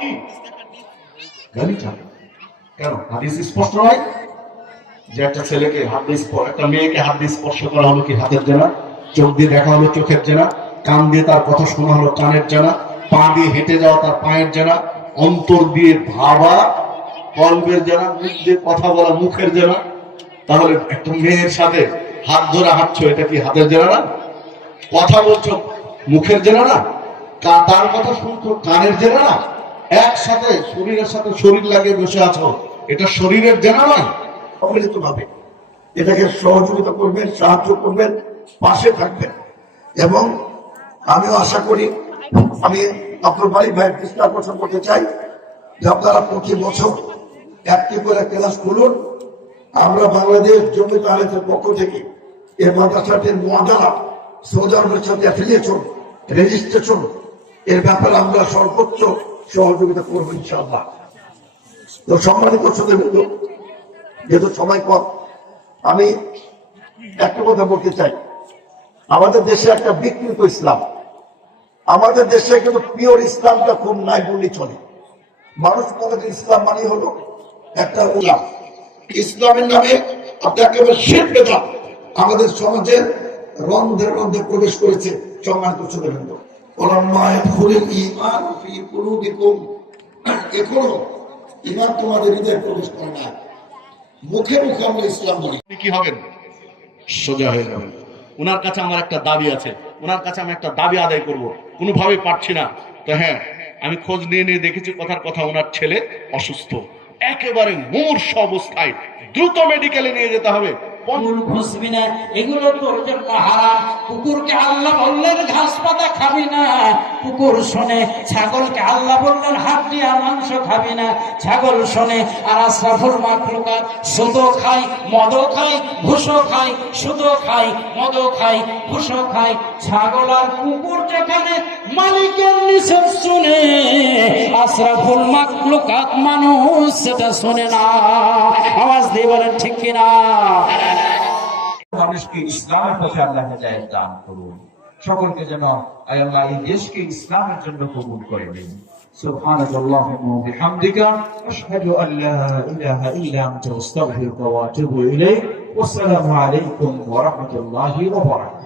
কি গালিচা। কেন? হাদিস স্পষ্ট নয় যে একটা ছেলেকে হাত দিয়ে একটা মেয়েকে হাত দিয়ে স্পর্শ করা হলো কি হাতের জানা, চোখ দিয়ে দেখা হলো চোখের জানা, কান দিয়ে তার কথা শোনা হলো কানের জানা, পা দিয়ে হেঁটে যাওয়া তার পায়ের জানা, অন্তর দিয়ে ভাবা কলবের জানা, মুখ দিয়ে কথা বলা মুখের জানা। তাহলে একটা মেয়ের সাথে হাত ধরে হাঁটছো, এটা কি হাতের জানা না? কথা বলছো মুখের জানা না? তার কথা শুনছো কানের জানা না? একসাথে শরীরের সাথে শরীর লাগিয়ে বসে আছো, এটা শরীরের জানা নয়? সম্মিলিত ভাবে এটাকে সহযোগিতা করবেন, সাহায্য করবেন, পাশে থাকবেন। এবং আমিও আশা করি, আমি আব্দুল মালিক ভাইয়ের দৃষ্টি আকর্ষণ করতে চাই যে আপনারা প্রতি বছর একটি করে ক্লাস খুলুন। আমরা বাংলাদেশ জমিয়ত আহলের পক্ষ থেকে এই মাদ্রাসাটির মুআদালা সৌদি আরবের সাথে অ্যাফিলিয়েশন রেজিস্ট্রেশন এর ব্যাপারে আমরা সর্বোচ্চ সহযোগিতা করবো ইনশাআল্লাহ। তো সম্মানিত সুধীবৃন্দ, যেহেতু সময় কম, আমি একটা কথা বলতে চাই। আমাদের দেশে একটা বিকৃত ইসলাম, আমাদের দেশে কিন্তু পিওর ইসলামটা খুব নাই বললেই চলে। মানুষ মনে করে ইসলাম মানে হলো একটা উলাম, ইসলামের নামে আপনি একেবারে শিরক বেদাত আমাদের সমাজের রন্ধে রন্ধে প্রবেশ করেছে। সম্মানিত সুধীবৃন্দ, এখনো ইমান তোমাদের হৃদয়ে প্রবেশ করে না। মুখে মুখে আমরা ইসলাম বলি, কি হবেন? সোজা হয়ে যাবেন। ওনার কাছে আমার একটা দাবি আছে, ওনার কাছে আমি একটা দাবি আদায় করব, কোনোভাবে পারছি না। তো হ্যাঁ, আমি খোঁজ নিয়ে নিয়ে দেখেছি কথার কথা ওনার ছেলে অসুস্থ, একেবারে মুমূর্ষু অবস্থায়, দ্রুত মেডিকেলে নিয়ে যেতে হবে। খুঁজবি না, এগুলো তোর জন্য হারাম। কুকুরকে আল্লাহ বললেন ঘাস পাতা খাবি না, কুকুর শোনে। ছাগলকে আল্লাহ বললেন হাড্ডি আর মাংস খাবি না, ছাগল শোনে। আর আশরাফুল মাখলুকাত সুদও খায়, মদও খায়, ঘুষও খায়, সুদও খায়, মদও খায়, ঘুষও খায়। ছাগল আর কুকুর যেখানে মালিকের নিষেধ শুনে, আশরাফুল মাখলুকাত মানুষ সেটা শোনে না। আওয়াজ দিয়ে বলেন ঠিক কিনা? মানুষকে ইসলামের পথে আল্লাহ হেদায়েত দান করুন। সকলকে যেন আল্লাহ এই দেশকে ইসলামের জন্য কবুল করে নিন। সুবহানাল্লাহি ওয়া বিহামদিকা আশহাদু আল্লা ইলাহা ইল্লা আনতা আস্তাগফিরুকা ওয়া আতুবু ইলাইক। ওয়াসসালামু আলাইকুম ওয়া রাহমাতুল্লাহি ওয়া বারাকাতুহু।